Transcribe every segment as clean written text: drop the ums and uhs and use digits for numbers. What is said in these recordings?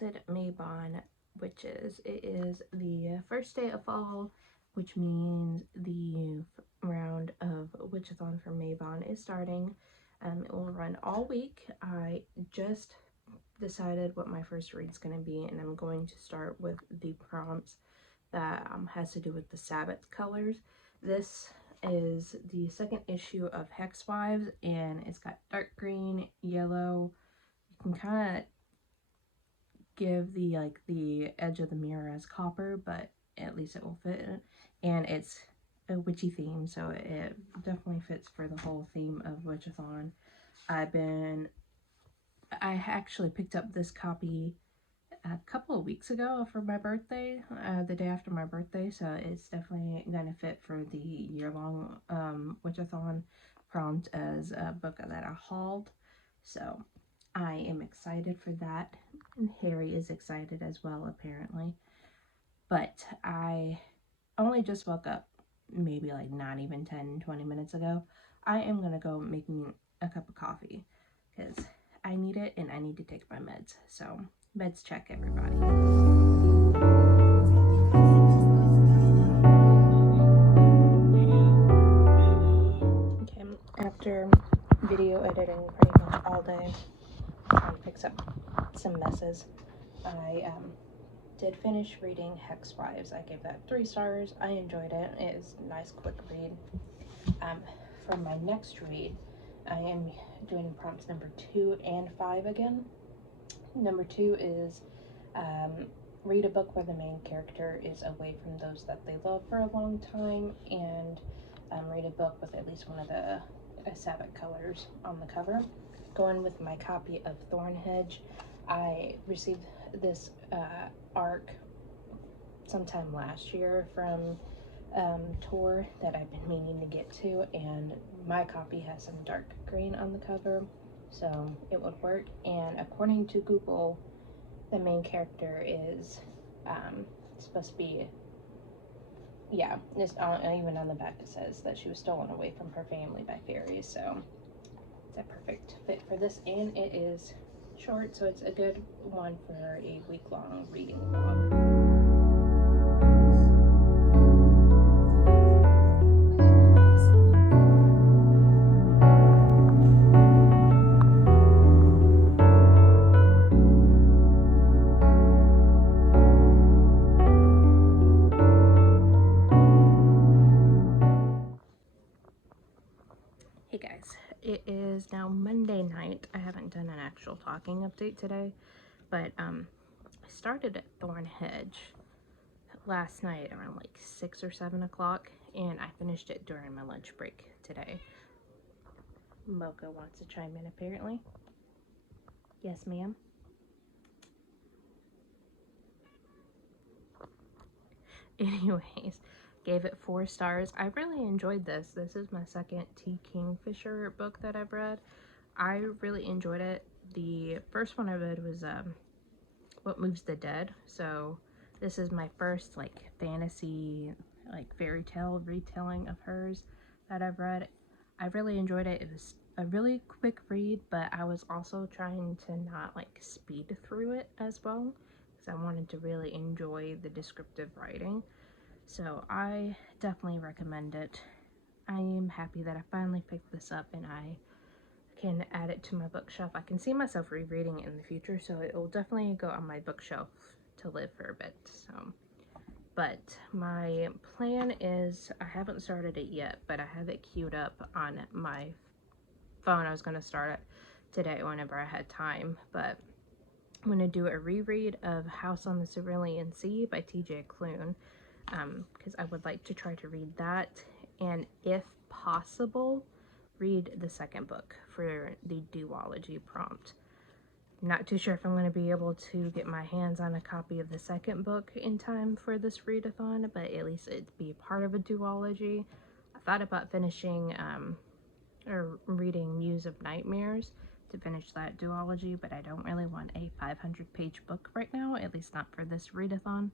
Blessed Mabon Witches. It is the first day of fall, which means the round of witchathon for Mabon is starting. It will run all week. I just decided what my first read's going to be, and I'm going to start with the prompts that has to do with the Sabbath colors. This is the second issue of Hex Wives, and it's got dark green, yellow. You can kind of give the edge of the mirror as copper, but at least it will fit, and it's a witchy theme, so it definitely fits for the whole theme of witchathon. I actually picked up this copy a couple of weeks ago for my birthday, the day after my birthday, so it's definitely gonna fit for the year-long witchathon prompt as a book that I hauled. So I am excited for that, and Harry is excited as well, apparently. But I only just woke up, maybe like not even 10-20 minutes ago. I am gonna go make me a cup of coffee because I need it and I need to take my meds. So meds check, everybody. Okay, after video editing pretty much all day, trying to fix up some messes, I did finish reading Hex Wives. I gave that 3 stars. I enjoyed it. It is a nice, quick read. For my next read, I am doing prompts number 2 and 5 again. Number 2 is read a book where the main character is away from those that they love for a long time, and read a book with at least one of the Sabbath colors on the cover. Going with my copy of Thornhedge, I received this arc sometime last year from Tor that I've been meaning to get to, and my copy has some dark green on the cover, so it would work. And according to Google, the main character is supposed to be, yeah, even on the back it says that she was stolen away from her family by fairies, so it's a perfect fit for this, and it is short, so it's a good one for a week-long reading log. Hey guys, it is now Monday night. I haven't done an actual talking update today, but I started at Thornhedge last night around like 6 or 7 o'clock, and I finished it during my lunch break today. Mocha wants to chime in, apparently. Yes, ma'am. Anyways, gave it 4 stars. I really enjoyed this. This is my second T. Kingfisher book that I've read. I really enjoyed it. The first one I read was What Moves the Dead. So this is my first like fantasy, like fairy tale retelling of hers that I've read. I really enjoyed it. It was a really quick read, but I was also trying to not like speed through it as well, because I wanted to really enjoy the descriptive writing. So I definitely recommend it. I am happy that I finally picked this up and I can add it to my bookshelf. I can see myself rereading it in the future, so it will definitely go on my bookshelf to live for a bit. So, but my plan is, I haven't started it yet, but I have it queued up on my phone. I was going to start it today whenever I had time, but I'm going to do a reread of House on the Cerulean Sea by T.J. Klune, because I would like to try to read that, and if possible, read the second book for the duology prompt. Not too sure if I'm going to be able to get my hands on a copy of the second book in time for this readathon, but at least it'd be part of a duology. I thought about finishing or reading Muse of Nightmares to finish that duology, but I don't really want a 500-page book right now, at least not for this readathon.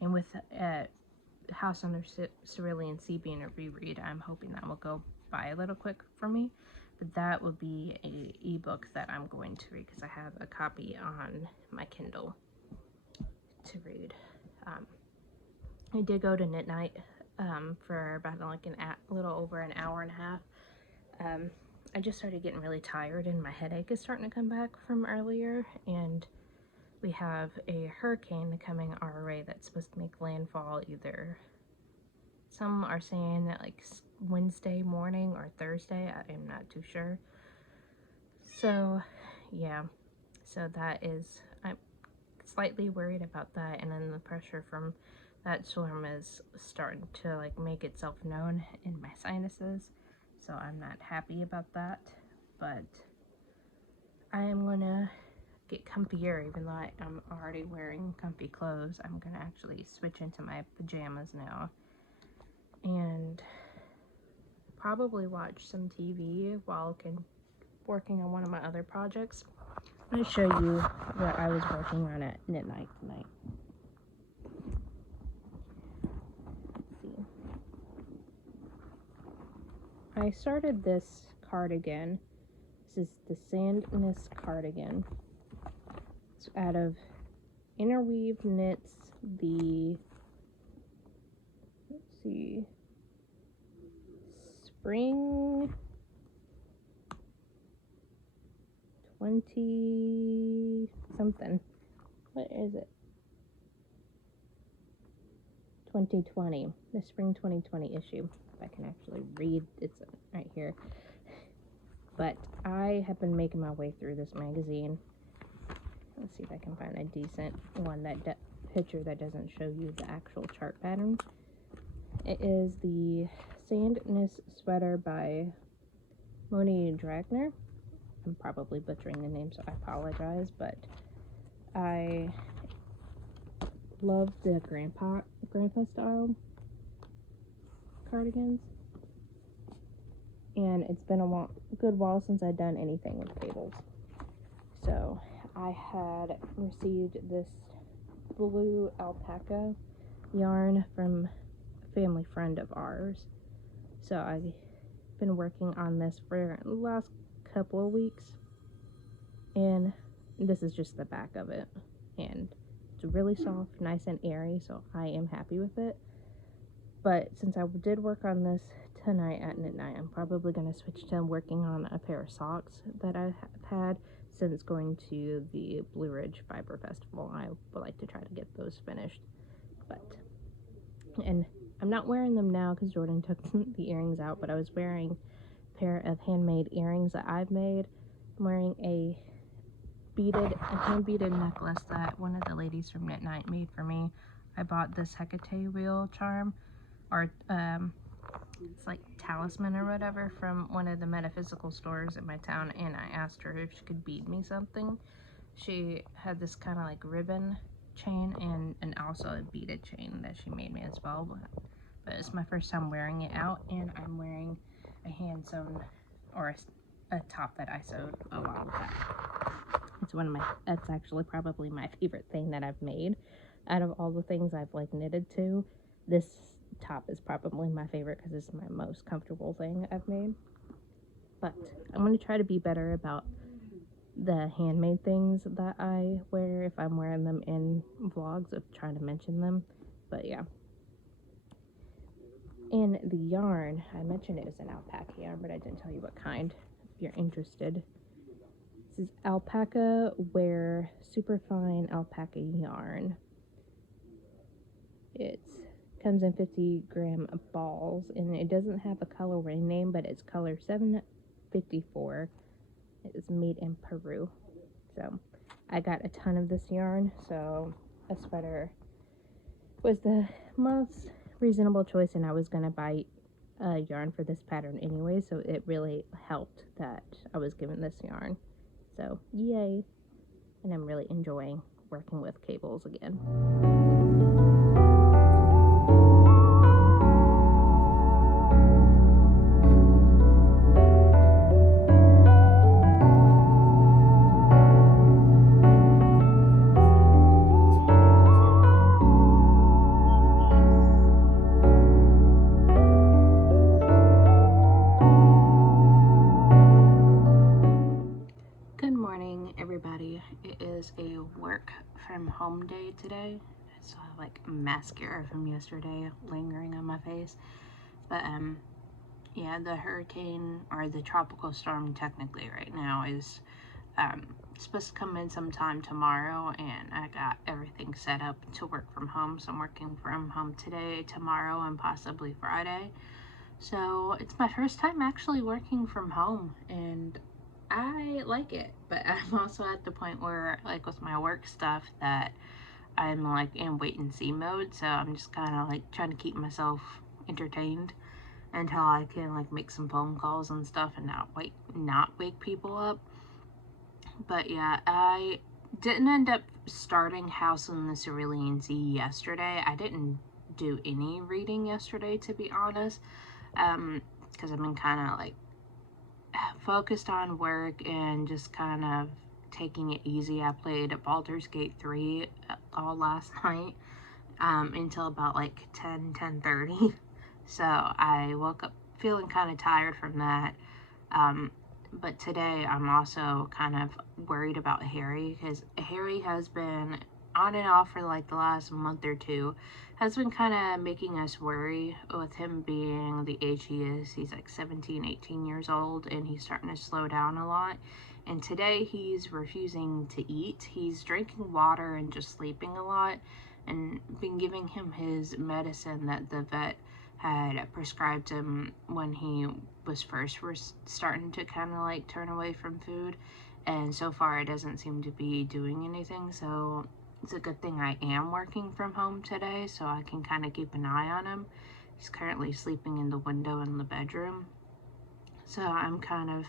And with House on the Cerulean Sea being a reread, I'm hoping that will go by a little quick for me. But that would be a ebook that I'm going to read because I have a copy on my Kindle to read. I did go to Knit Night for about like a little over an hour and a half. I just started getting really tired and my headache is starting to come back from earlier, and we have a hurricane coming our way that's supposed to make landfall either, some are saying that like Wednesday morning or Thursday, I am not too sure. So yeah, so that is, I'm slightly worried about that, and then the pressure from that storm is starting to like make itself known in my sinuses, so I'm not happy about that. But I am gonna get comfier, even though I'm already wearing comfy clothes. I'm gonna actually switch into my pajamas now and probably watch some TV while working on one of my other projects. I'm gonna show you what I was working on at Knit Night tonight. Let's see. I started this cardigan. This is the Sandness cardigan. It's out of Interweave Knits, the, let's see, spring 20 something. What is it? 2020. The spring 2020 issue. If I can actually read, it's right here. But I have been making my way through this magazine. Let's see if I can find a decent one that picture that doesn't show you the actual chart pattern. It is the Sandness sweater by Moni Dragner. I'm probably butchering the name, so I apologize, but I love the grandpa style cardigans, and it's been a good while since I've done anything with cables. So I had received this blue alpaca yarn from a family friend of ours, so I've been working on this for the last couple of weeks, and this is just the back of it, and it's really soft, nice and airy, so I am happy with it. But since I did work on this tonight at Knit Night, I'm probably going to switch to working on a pair of socks that I have had since going to the Blue Ridge Fiber Festival. I would like to try to get those finished. And I'm not wearing them now because Jordan took the earrings out, but I was wearing a pair of handmade earrings that I've made. I'm wearing a hand-beaded necklace that one of the ladies from Knit Night made for me. I bought this Hecate wheel charm, or it's like talisman or whatever, from one of the metaphysical stores in my town, and I asked her if she could bead me something. She had this kind of like ribbon chain and also a beaded chain that she made me as well, but it's my first time wearing it out, and I'm wearing a hand sewn, or a top that I sewed along with that. That's actually probably my favorite thing that I've made. Out of all the things I've like knitted to, this top is probably my favorite because it's my most comfortable thing I've made. But I'm going to try to be better about the handmade things that I wear if I'm wearing them in vlogs, of trying to mention them. But yeah. And the yarn, I mentioned it was an alpaca yarn, but I didn't tell you what kind, if you're interested. This is alpaca wear superfine alpaca yarn. It comes in 50-gram balls, and it doesn't have a colorway name, but it's color 754. It is made in Peru. So I got a ton of this yarn, so a sweater was the most reasonable choice, and I was gonna buy yarn for this pattern anyway, so it really helped that I was given this yarn. So yay. And I'm really enjoying working with cables again. home day today. I still have like mascara from yesterday lingering on my face. But yeah, the hurricane, or the tropical storm technically right now, is supposed to come in sometime tomorrow, and I got everything set up to work from home. So I'm working from home today, tomorrow, and possibly Friday. So it's my first time actually working from home, and I like it. But I'm also at the point where, like with my work stuff, that I'm like in wait and see mode. So I'm just kind of like trying to keep myself entertained until I can like make some phone calls and stuff and not wake people up. But yeah, I didn't end up starting House in the Cerulean Sea yesterday. I didn't do any reading yesterday, to be honest, because I've been kind of like focused on work and just kind of taking it easy. I played Baldur's Gate 3 all last night until about like 10:30. So I woke up feeling kind of tired from that. But today I'm also kind of worried about Harry, because Harry has been on and off for like the last month or two, has been kind of making us worry with him being the age he is. He's like 17, 18 years old, and he's starting to slow down a lot. And today he's refusing to eat. He's drinking water and just sleeping a lot, and been giving him his medicine that the vet had prescribed him when he was first starting to kind of like turn away from food, and so far it doesn't seem to be doing anything. So it's a good thing I am working from home today, so I can kind of keep an eye on him. He's currently sleeping in the window in the bedroom, so I'm kind of,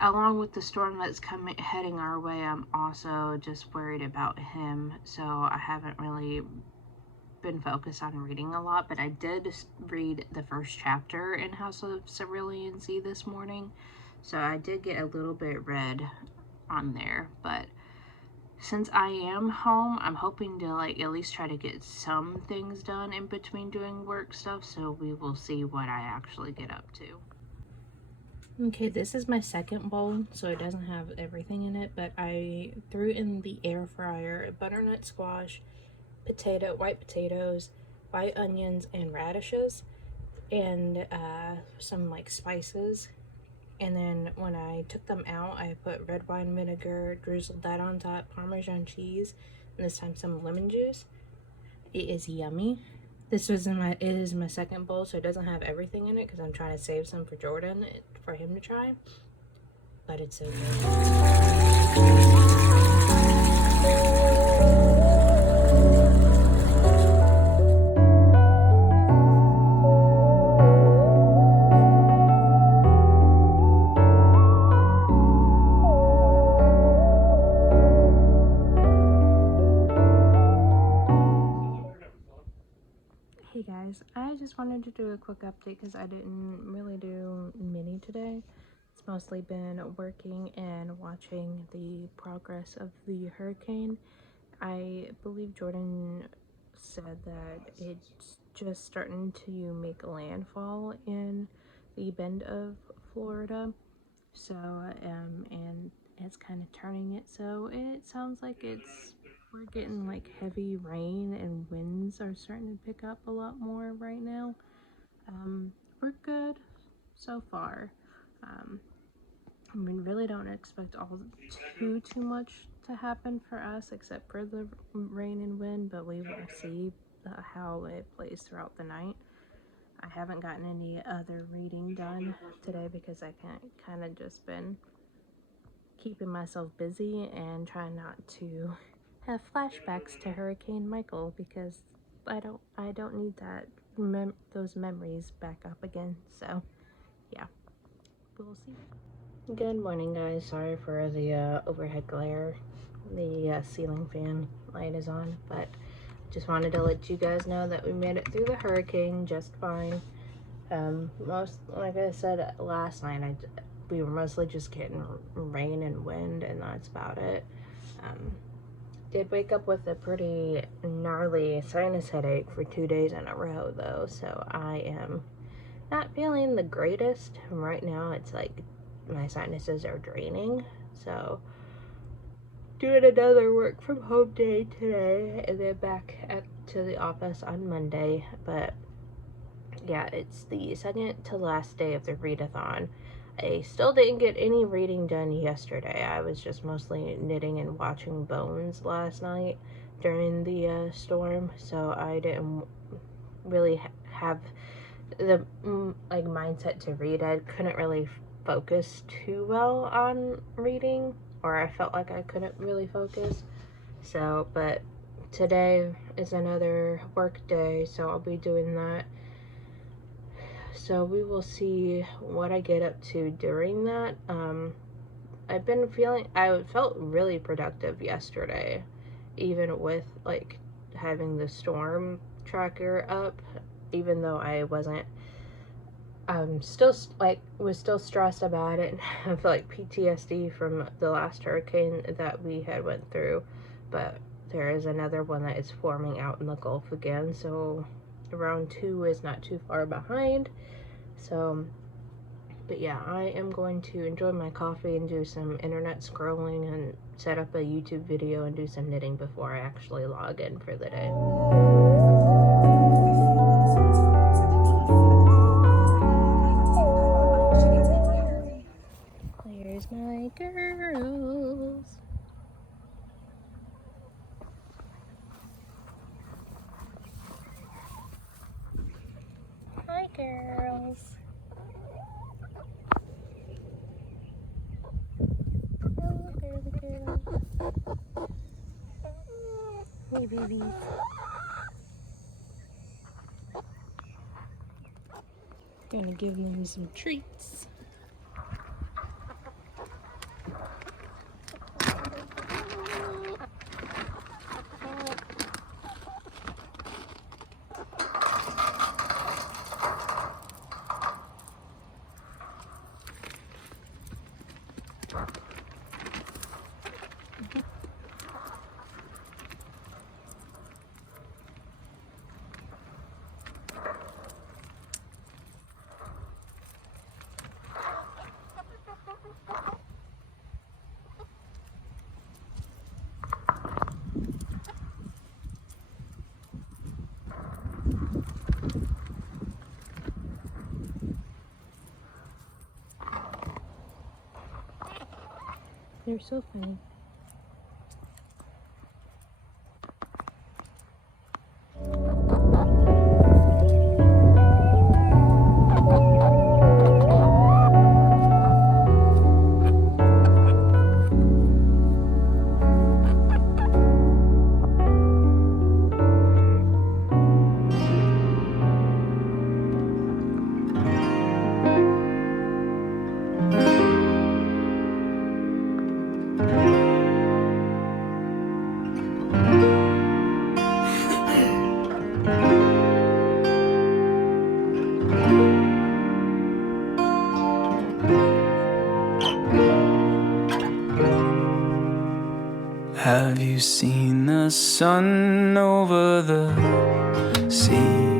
along with the storm that's heading our way, I'm also just worried about him. So I haven't really been focused on reading a lot, but I did read the first chapter in House of Cerulean Sea this morning, so I did get a little bit read on there. But since I am home, I'm hoping to like at least try to get some things done in between doing work stuff, so we will see what I actually get up to. Okay, this is my second bowl, so it doesn't have everything in it, but I threw in the air fryer butternut squash, white potatoes, white onions, and radishes, and some like spices. And then when I took them out, I put red wine vinegar, drizzled that on top, Parmesan cheese, and this time some lemon juice. It is yummy. It is my second bowl, so it doesn't have everything in it because I'm trying to save some for Jordan for him to try. But it's so good. Hey guys, I just wanted to do a quick update because I didn't really do many today. It's mostly been working and watching the progress of the hurricane. I believe Jordan said that it's just starting to make landfall in the bend of Florida. So, and it's kind of turning it, so it sounds like we're getting like heavy rain, and winds are starting to pick up a lot more right now. We're good so far. We really don't expect too much to happen for us except for the rain and wind, but we will see how it plays throughout the night. I haven't gotten any other reading done today because I kind of just been keeping myself busy and trying not to have flashbacks to Hurricane Michael, because I don't need those memories back up again. So yeah, we'll see. Good morning, guys. Sorry for the overhead glare. The ceiling fan light is on, but just wanted to let you guys know that we made it through the hurricane just fine. Like I said last night, we were mostly just getting rain and wind, and that's about it. Did wake up with a pretty gnarly sinus headache for 2 days in a row though, so I am not feeling the greatest right now. It's like my sinuses are draining, so doing another work from home day today, and then back to the office on Monday. But yeah, it's the second to last day of the readathon. I still didn't get any reading done yesterday. I was just mostly knitting and watching Bones last night during the storm, so I didn't really have the like mindset to read. I couldn't really focus too well on reading, or I felt like I couldn't really focus. So, but today is another work day, so I'll be doing that. So we will see what I get up to during that. I felt really productive yesterday, even with like having the storm tracker up, even though I wasn't still was still stressed about it. I feel like PTSD from the last hurricane that we had went through, but there is another one that is forming out in the Gulf again, so round 2 is not too far behind. So, but yeah, I am going to enjoy my coffee and do some internet scrolling and set up a YouTube video and do some knitting before I actually log in for the day. Here's my girls. Hi, girls. Oh, girly girls. Hey, babies. Gonna give them some treats. They're so funny. Have you seen the sun over the sea?